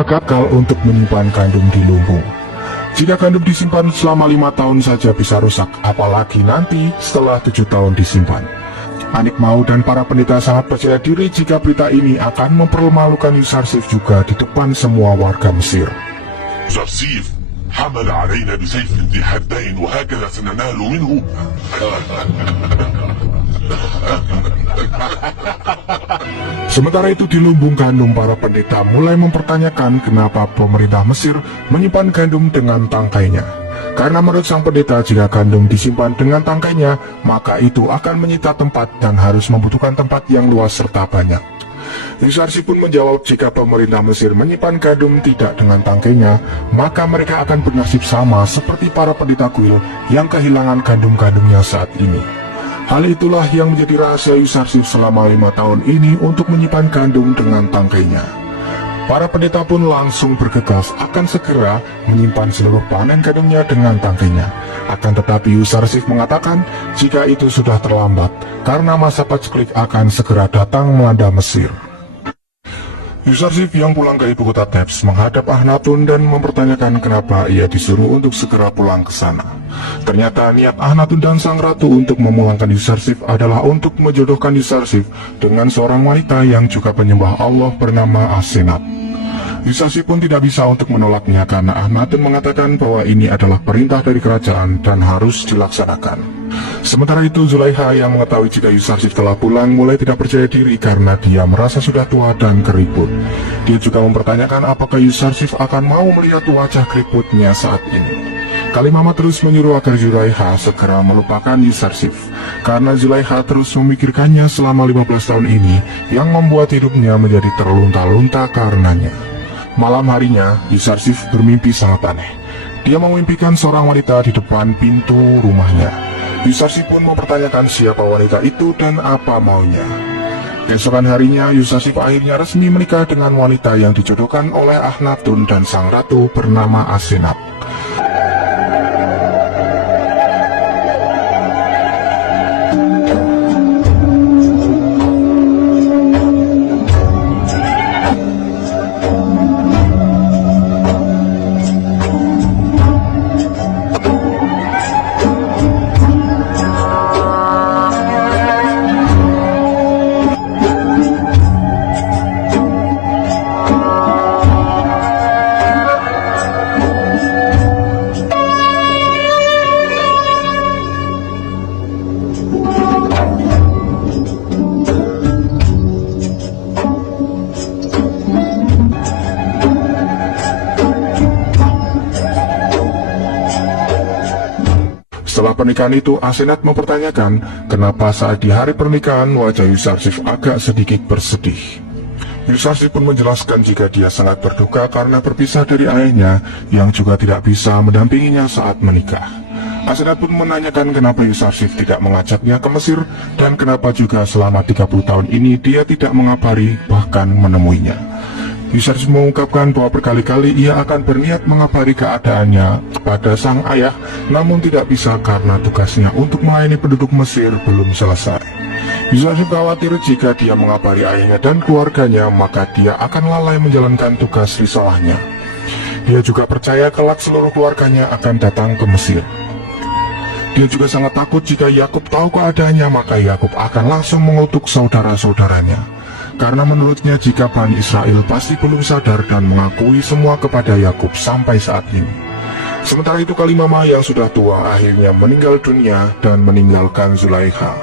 gagal untuk menyimpan gandum di lumbung. Jika gandum disimpan selama 5 tahun saja bisa rusak, apalagi nanti setelah 7 tahun disimpan. Anik Mau dan para pendeta sangat percaya diri jika berita ini akan mempermalukan Yusarsif juga di depan semua warga Mesir. يوسرسيف حمل علينا بسيف ذي حدين وهكذا سننال منه. Sementara itu di lumbung gandum, para pendeta mulai mempertanyakan kenapa pemerintah Mesir menyimpan gandum dengan tangkainya. Karena menurut sang pendeta, jika gandum disimpan dengan tangkainya, maka itu akan menyita tempat dan harus membutuhkan tempat yang luas serta banyak. Yusarsif pun menjawab jika pemerintah Mesir menyimpan gandum tidak dengan tangkainya, maka mereka akan bernasib sama seperti para pendeta kuil yang kehilangan gandum-gandumnya saat ini. Hal itulah yang menjadi rahasia Yusarsif selama 5 tahun ini untuk menyimpan gandum dengan tangkainya. Para pendeta pun langsung bergegas akan segera menyimpan seluruh panen gandumnya dengan tangkainya. Akan tetapi Yusarsif mengatakan jika itu sudah terlambat, karena masa paceklik akan segera datang melanda Mesir. Yusarsif yang pulang ke ibu kota Thebes menghadap Akhenaton dan mempertanyakan kenapa ia disuruh untuk segera pulang ke sana. Ternyata niat Akhenaton dan sang ratu untuk memulangkan Yusarsif adalah untuk menjodohkan Yusarsif dengan seorang wanita yang juga penyembah Allah bernama Asenat. Yusarsif pun tidak bisa untuk menolaknya karena Akhenaton mengatakan bahwa ini adalah perintah dari kerajaan dan harus dilaksanakan. Sementara itu Zulaikha yang mengetahui jika Yusarsif telah pulang mulai tidak percaya diri karena dia merasa sudah tua dan keriput. Dia juga mempertanyakan apakah Yusarsif akan mau melihat wajah keriputnya saat ini. Kalimama terus menyuruh agar Zulaikha segera melupakan Yusarsif karena Zulaikha terus memikirkannya selama 15 tahun ini yang membuat hidupnya menjadi terlunta-lunta karenanya. Malam harinya Yusarsif bermimpi sangat aneh. Dia memimpikan seorang wanita di depan pintu rumahnya. Yusarsif pun mempertanyakan siapa wanita itu dan apa maunya. Keesokan harinya, Yusarsif akhirnya resmi menikah dengan wanita yang dijodohkan oleh Akhenaton dan sang ratu bernama Asenat. Setelah pernikahan itu, Asenat mempertanyakan kenapa saat di hari pernikahan wajah Yusarsif agak sedikit bersedih. Yusarsif pun menjelaskan jika dia sangat berduka karena berpisah dari ayahnya yang juga tidak bisa mendampinginya saat menikah. Asenat pun menanyakan kenapa Yusarsif tidak mengajaknya ke Mesir dan kenapa juga selama 30 tahun ini dia tidak mengabari bahkan menemuinya. Yusarsif mengungkapkan bahwa berkali-kali ia akan berniat mengabari keadaannya kepada sang ayah, namun tidak bisa karena tugasnya untuk melayani penduduk Mesir belum selesai. Yusarsif khawatir jika dia mengabari ayahnya dan keluarganya, maka dia akan lalai menjalankan tugas risalahnya. Dia juga percaya kelak seluruh keluarganya akan datang ke Mesir. Dia juga sangat takut jika Yakub tahu keadaannya, maka Yakub akan langsung mengutuk saudara-saudaranya. Karena menurutnya jika Bani Israel pasti belum sadar dan mengakui semua kepada Yakub sampai saat ini. Sementara itu Kalimama yang sudah tua akhirnya meninggal dunia dan meninggalkan Zulaikha.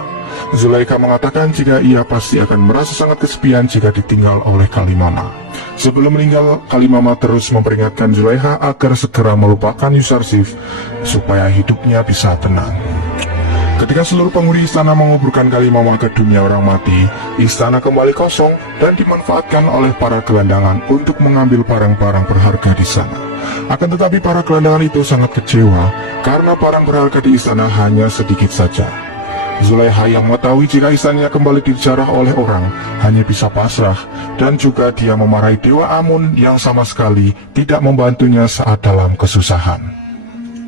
Zulaikha mengatakan jika ia pasti akan merasa sangat kesepian jika ditinggal oleh Kalimama. Sebelum meninggal, Kalimama terus memperingatkan Zulaikha agar segera melupakan Yusarsif supaya hidupnya bisa tenang. Ketika seluruh penghuni istana menguburkan Kalimama ke dunia orang mati, istana kembali kosong dan dimanfaatkan oleh para gelandangan untuk mengambil barang-barang berharga di sana. Akan tetapi para gelandangan itu sangat kecewa karena barang berharga di istana hanya sedikit saja. Zulaikha yang mengetahui jika istananya kembali dijarah oleh orang hanya bisa pasrah dan juga dia memarahi Dewa Amun yang sama sekali tidak membantunya saat dalam kesusahan.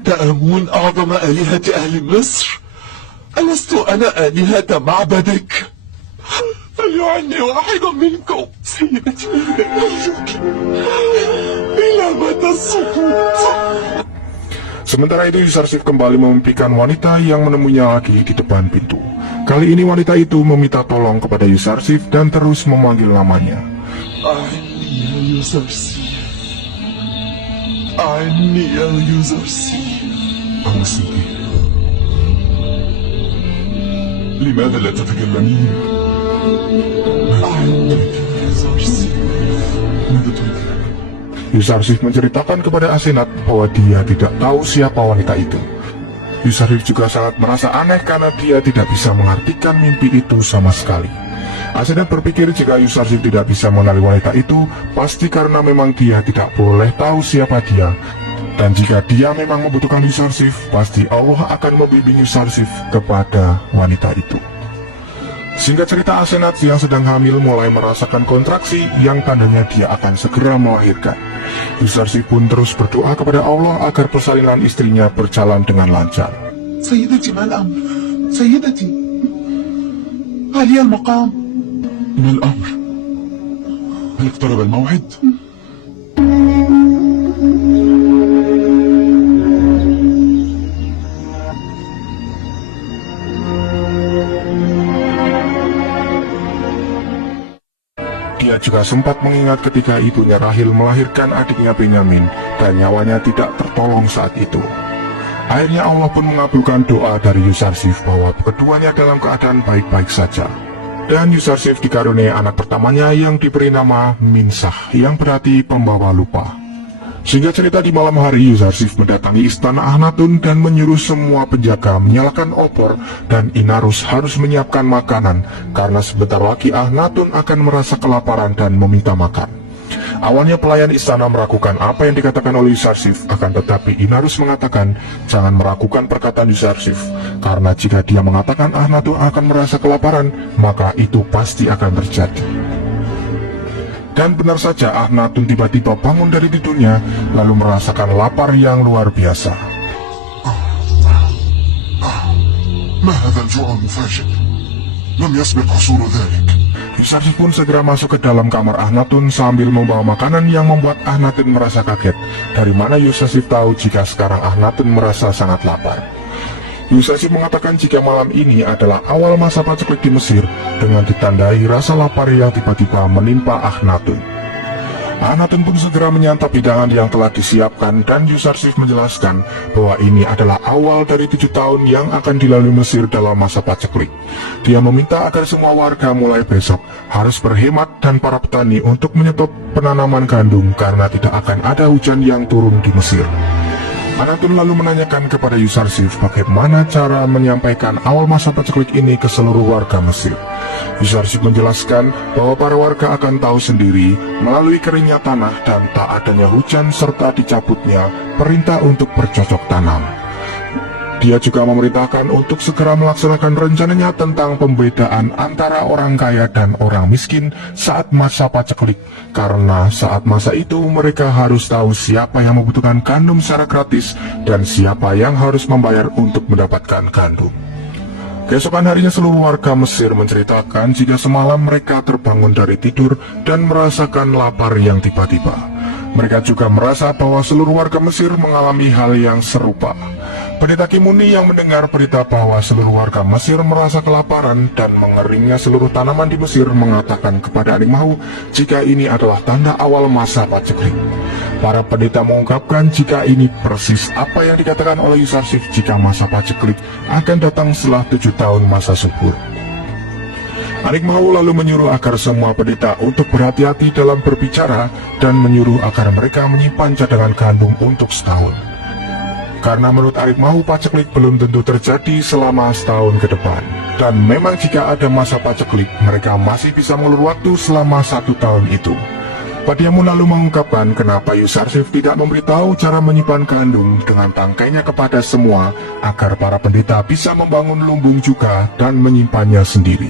تأمون أعظم آلهة أهل مصر ألست أنا آلهة معبدك فليعني واحد منكم سيدتي أرجوك علامة السقوط. Sementara itu Yusarsif kembali memimpikan wanita yang menemuinya lagi di depan pintu. Kali ini wanita itu meminta tolong kepada Yusarsif dan terus memanggil namanya. أعني يا يوزرسي، أعني يا يوزرسي. أوصيك، لماذا لا تتكلمين؟ أعني يا يوزرسي. ماذا تريد؟ Yusarsif menceritakan kepada Asenat bahwa dia tidak tahu siapa wanita itu. Yusarsif juga sangat merasa aneh karena dia tidak bisa mengartikan mimpi itu sama sekali. Asenat berpikir jika Yusarsif tidak bisa mengenali wanita itu, pasti karena memang dia tidak boleh tahu siapa dia. Dan jika dia memang membutuhkan Yusarsif, pasti Allah akan membimbing Yusarsif kepada wanita itu. Singkat cerita, Asenat yang sedang hamil mulai merasakan kontraksi yang tandanya dia akan segera melahirkan. Yusarsif pun terus berdoa kepada Allah agar persalinan istrinya berjalan dengan lancar. سيدتي، ما الأمر؟ سيدتي، هل هي المقام؟ ما الأمر؟ هل اقترب الموعد؟ Dia juga sempat mengingat ketika ibunya Rahil melahirkan adiknya Benyamin dan nyawanya tidak tertolong saat itu. Akhirnya Allah pun mengabulkan doa dari Yusarsif bahwa keduanya dalam keadaan baik-baik saja. Dan Yusarsif dikaruniai anak pertamanya yang diberi nama Minsah, yang berarti pembawa lupa. Sehingga cerita di malam hari, Yusarsif mendatangi istana Akhnatun dan menyuruh semua penjaga menyalakan obor dan Inarus harus menyiapkan makanan karena sebentar lagi Akhnatun akan merasa kelaparan dan meminta makan. Awalnya pelayan istana meragukan apa yang dikatakan oleh Yusarsif, akan tetapi Inarus mengatakan jangan meragukan perkataan Yusarsif, karena jika dia mengatakan Akhnatun akan merasa kelaparan, maka itu pasti akan terjadi. Dan benar saja, Akhnatun tiba-tiba bangun dari tidurnya, lalu merasakan lapar yang luar biasa. ما هذا الجوع المفاجئ؟ لم يسبق حصول ذلك. Yusarsif pun segera masuk ke dalam kamar Akhnatun sambil membawa makanan yang membuat Akhnatun merasa kaget. Dari mana Yusarsif tahu jika sekarang Akhnatun merasa sangat lapar? Yusarsif mengatakan jika malam ini adalah awal masa paceklik di Mesir dengan ditandai rasa lapar yang tiba-tiba menimpa Akhnatun. Akhnatun pun segera menyantap hidangan yang telah disiapkan dan Yusarsif menjelaskan bahwa ini adalah awal dari 7 tahun yang akan dilalui Mesir dalam masa paceklik. Dia meminta agar semua warga mulai besok harus berhemat dan para petani untuk menyetop penanaman gandum karena tidak akan ada hujan yang turun di Mesir. Akhnatun lalu menanyakan kepada Yusarsif bagaimana cara menyampaikan awal masa paceklik ini ke seluruh warga Mesir. Yusarsif menjelaskan bahwa para warga akan tahu sendiri melalui keringnya tanah dan tak adanya hujan serta dicabutnya perintah untuk bercocok tanam. Dia juga memerintahkan untuk segera melaksanakan rencananya tentang pembedaan antara orang kaya dan orang miskin saat masa paceklik, karena saat masa itu mereka harus tahu siapa yang membutuhkan gandum secara gratis dan siapa yang harus membayar untuk mendapatkan gandum. Keesokan harinya seluruh warga Mesir menceritakan jika semalam mereka terbangun dari tidur dan merasakan lapar yang tiba-tiba. Mereka juga merasa bahwa seluruh warga Mesir mengalami hal yang serupa. Pendeta Kimuni yang mendengar berita bahwa seluruh warga Mesir merasa kelaparan dan mengeringnya seluruh tanaman di Mesir mengatakan kepada Adik Mahu jika ini adalah tanda awal masa paceklik. Para pendeta mengungkapkan jika ini persis apa yang dikatakan oleh Yusarsif jika masa paceklik akan datang setelah 7 tahun masa subur. Adik Mahu lalu menyuruh agar semua pendeta untuk berhati-hati dalam berbicara dan menyuruh agar mereka menyimpan cadangan gandum untuk setahun. Karena menurut Adik Mahu paceklik belum tentu terjadi selama setahun ke depan. Dan memang jika ada masa paceklik, mereka masih bisa mengulur waktu selama 1 tahun itu. Padiamu lalu mengungkapkan kenapa Yusarsif tidak memberitahu cara menyimpan gandum dengan tangkainya kepada semua agar para pendeta bisa membangun lumbung juga dan menyimpannya sendiri.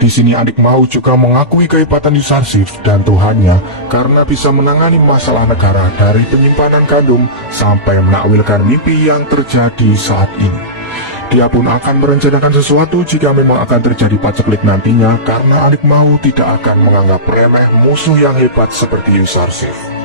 Di sini Adik Mahu juga mengakui kehebatan Yusarsif dan Tuhannya karena bisa menangani masalah negara dari penyimpanan gandum sampai menakwilkan mimpi yang terjadi saat ini. Dia pun akan merencanakan sesuatu jika memang akan terjadi paceklik nantinya karena Adik Mahu tidak akan menganggap remeh musuh yang hebat seperti Yusarsif.